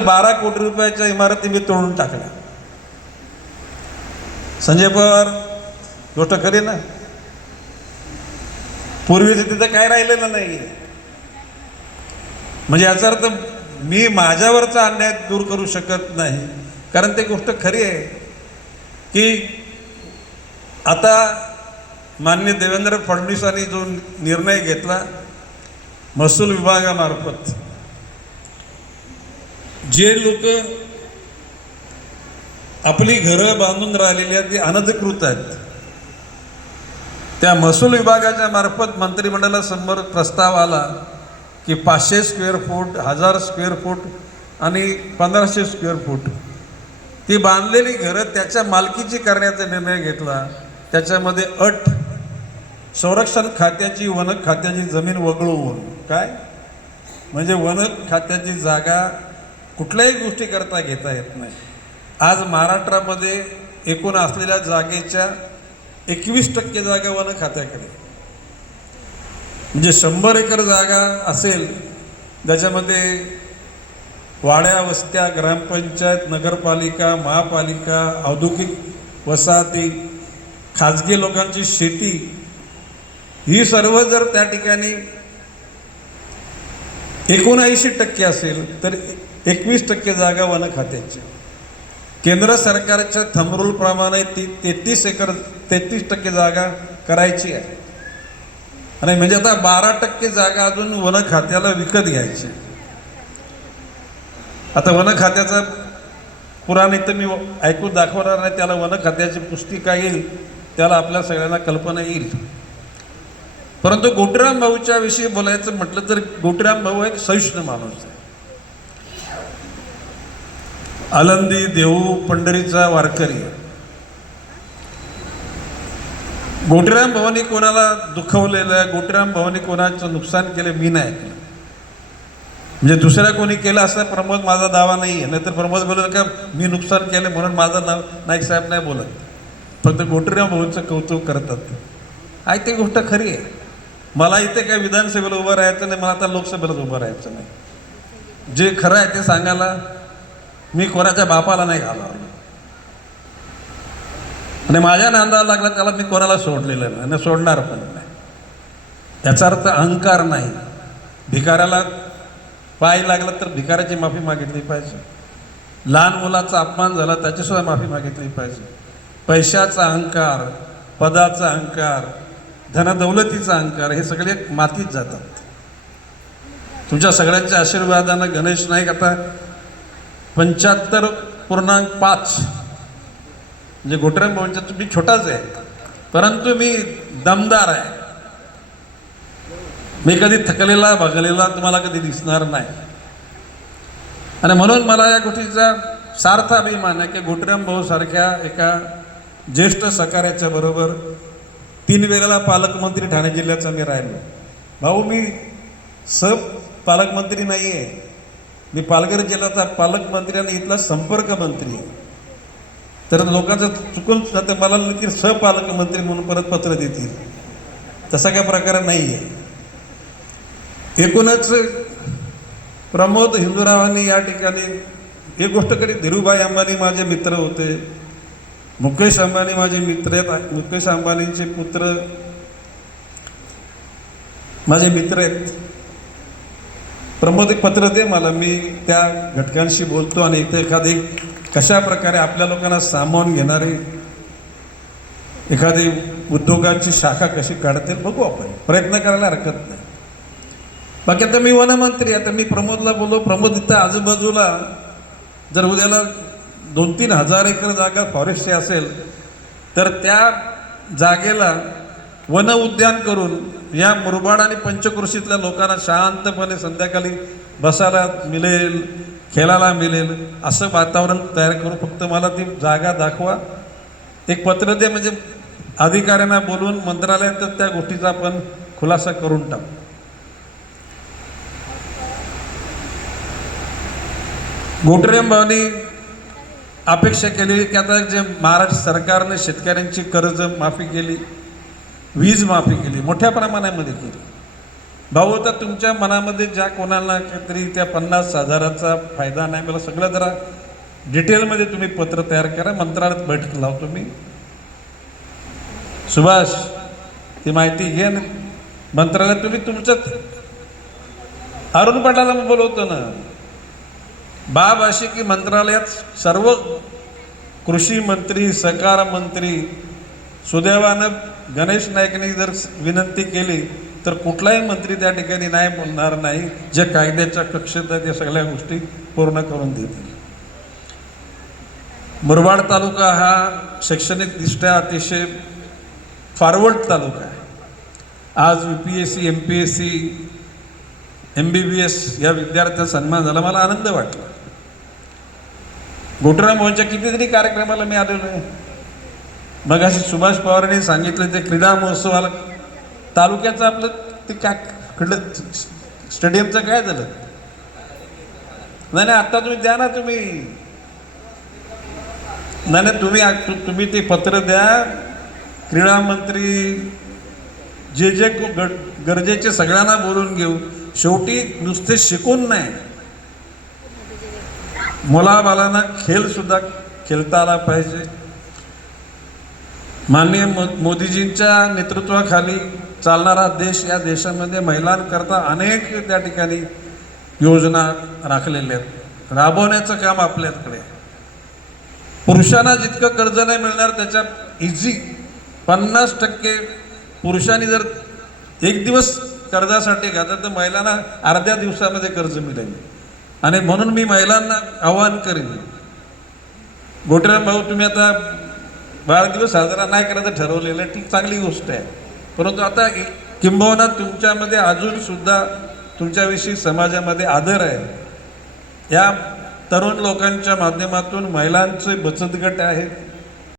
12 कोटी रुपयाच्या इमारती मी तोडून टाकल्या. संजय पवार गोष्ट खरी ना. पूर्वीचं तिथं काय राहिलेलं नाही. म्हणजे याचा अर्थ मी माझ्यावरचा अन्याय दूर करू शकत नाही, कारण ते गोष्ट खरी आहे की आता माननीय देवेंद्र फडणवीसांनी जो निर्णय घेतला महसूल विभागामार्फत, जे लोक आपली घरं बांधून राहिलेली आहेत ती अनधिकृत आहेत, त्या महसूल विभागाच्या मार्फत मंत्रिमंडळासमोर प्रस्ताव आला की 500 स्क्वेअर फूट, 1000 स्क्वेअर फूट आणि 1500 स्क्वेअर फूट ती बांधलेली घरं त्याच्या मालकीची करण्याचा निर्णय घेतला. त्याच्यामध्ये अट संरक्षण खात्याची, वन खात्याची जमीन वगळून, काय म्हणजे वन खात्याची जागा कुठल्याही गोष्टी करता घेता येत नाही. आज महाराष्ट्रामध्ये एकूण असलेल्या जागेच्या 21% जागा वन खात्याकडे. म्हणजे 100 एकर जागा असेल त्याच्यामध्ये वाड्या, वस्त्या, ग्रामपंचायत, नगरपालिका, महापालिका, औद्योगिक वसाहती, खाजगी लोकांची शेती, ही सर्व जर त्या ठिकाणी 79% असेल तर 21% जागा वन खात्याची. केंद्र सरकारच्या थंब रूल प्रमाणे 33% जागा करायची आहे. आणि म्हणजे आता 12% जागा अजून वन खात्याला विकत घ्यायची. आता वन खात्याचा पुराण इथं मी ऐकून दाखवणार नाही, त्याला वन खात्याची पुस्तिका येईल, त्याला आपल्या सगळ्यांना कल्पना येईल. परंतु गोटीराम भाऊच्या विषयी बोलायचं म्हटलं तर गोटीराम भाऊ एक सहिष्णू माणूस आहे. आळंदी, देहू, पंढरीचा वारकरी. गोटीराम भाऊनी कोणाला दुखवलेलं, गोटीराम भाऊनी कोणाचं नुकसान केलं मी नाही ऐकलं. म्हणजे दुसऱ्या कोणी केलं असं प्रमोद माझा दावा नाही आहे. नाहीतर प्रमोद बोलत का मी नुकसान केलं म्हणून माझं नाव नाईक साहेब नाही बोलत, फक्त गोटीराम भाऊंचं कौतुक करतात. आहे ती गोष्ट खरी आहे. मला इथे काय विधानसभेला उभं राहायचं नाही, मला आता लोकसभेला उभं राहायचं नाही. जे खरं आहे ते सांगायला मी कोणाच्या बापाला नाही घालवलं आणि माझ्या नांदाला लागला त्याला मी कोणाला सोडलेलं नाही आणि सोडणार पण नाही. याचा अर्थ अहंकार नाही. भिकाऱ्याला पाय लागला तर भिकाऱ्याची माफी मागितली पाहिजे. लहान मुलाचा अपमान झाला त्याचीसुद्धा माफी मागितली पाहिजे. पैशाचा अहंकार, पदाचा अहंकार, धनदौलतीचा अहंकार हे सगळे मातीत जातात. तुमच्या सगळ्यांच्या आशीर्वादानं गणेश नाईक आता 75.5 म्हणजे गोटीराम भाऊंचा मी छोटाच आहे, परंतु मी दमदार आहे. मी कधी थकलेला भागलेला तुम्हाला कधी दिसणार नाही. आणि म्हणून मला या गोष्टीचा सार्थ अभिमान आहे की गोटीराम भाऊ सारख्या एका ज्येष्ठ सहकार्याच्या बरोबर 3 वेळेला पालकमंत्री ठाणे जिल्ह्याचा मी राहिलो. भाऊ मी पालकमंत्री नाही आहे, मी पालघर जिल्ह्याचा पालकमंत्री आणि इथला संपर्क मंत्री आहे. तर लोकांचं चुकून जाते मला नक्की सहपालकमंत्री म्हणून परत पत्र देतील, तसा काय प्रकार नाही आहे. एकूणच प्रमोद हिंदुरावांनी या ठिकाणी एक गोष्ट करी, धीरूभाई अंबानी माझे मित्र होते, मुकेश अंबानी माझे मित्र आहेत, मुकेश अंबानींचे पुत्र माझे मित्र आहेत. प्रमोद एक पत्र दे मला, मी त्या घटकांशी बोलतो आणि इथे एखादी कशा प्रकारे आपल्या लोकांना सामावून घेणारी एखादी उद्योगाची शाखा कशी काढतील बघू, आपण प्रयत्न करायला हरकत नाही. बाकी आता मी वनमंत्री, आता मी प्रमोदला बोललो, प्रमोद इथं आजूबाजूला जर उद्याला 2-3 हजार एकर जागा फॉरेस्टची असेल तर त्या जागेला वन उद्यान करून या मुरबाड आणि पंचक्रोशीतल्या लोकांना शांतपणे संध्याकाळी बसायला मिळेल, खेळायला मिळेल असं वातावरण तयार करू. फक्त मला ती जागा दाखवा, एक पत्र दे, म्हणजे अधिकाऱ्यांना बोलवून मंत्रालयात त्या गोष्टीचा आपण खुलासा करून टाकू. गोटीराम भाऊनी अपेक्षा केली की आता जे महाराष्ट्र सरकारने शेतकऱ्यांची कर्ज माफी केली, वीज माफी केली, मोठ्या प्रमाणामध्ये केली. भाऊ आता तुमच्या मनामध्ये ज्या कोणाला तरी त्या 50,000चा फायदा नाही, मला सगळं जरा डिटेलमध्ये तुम्ही पत्र तयार करा, मंत्रालयात बैठक लावतो मी. सुभाष ती माहिती घे ना मंत्रालयात. तुम्ही तुमच्यात अरुण पाटलाला बोलवतो ना, बाब अशी की मंत्रालयात सर्व कृषी मंत्री, सहकार मंत्री, सुदैवानं गणेश नाईकने जर विनंती केली तर कुठलाही मंत्री त्या ठिकाणी नाही बोलणार नाही. जे कायद्याच्या कक्षेत आहे त्या सगळ्या गोष्टी पूर्ण करून देतील. मुरबाड तालुका हा शैक्षणिकदृष्ट्या अतिशय फॉरवर्ड तालुका आहे. आज UPSC, MPSC, MBBS या विद्यार्थ्यांचा सन्मान झाला, मला आनंद वाटला. घोटराम भाऊंच्या कितीतरी कार्यक्रमाला मी आलेलो आहे. मग अशी सुभाष पवारांनी सांगितलं ते क्रीडा महोत्सवाला तालुक्याचं आपलं ते काय कुठलं स्टेडियमचं काय झालं? नाही आता तुम्ही द्या ना, तुम्ही नाही तुम्ही ते पत्र द्या. क्रीडा मंत्री जे गरजेचे सगळ्यांना बोलून घेऊ. शेवटी नुसते शिकून नाही, मुलाबालांना खेळ सुद्धा खेळता आला पाहिजे. माननीय मोदीजींच्या नेतृत्वाखाली चालणारा देश, या देशामध्ये महिलांकरता अनेक त्या ठिकाणी योजना राखलेल्या आहेत, राबवण्याचं काम आपल्याकडे. पुरुषांना जितकं कर्ज नाही मिळणार त्याच्यात इझी 50% पुरुषांनी जर एक दिवस कर्जासाठी घातलं तर महिलांना अर्ध्या दिवसामध्ये कर्ज मिळेल. आणि म्हणून मी महिलांना आवाहन करेन, गोटराम भाऊ तुम्ही आता वाढदिवस साजरा नाही करायचं ठरवलेलं आहे, ठीक, चांगली गोष्ट आहे. परंतु आता किंबहुना तुमच्यामध्ये अजून सुद्धा तुमच्याविषयी समाजामध्ये आदर आहे. या तरुण लोकांच्या माध्यमातून महिलांचे बचत गट आहेत,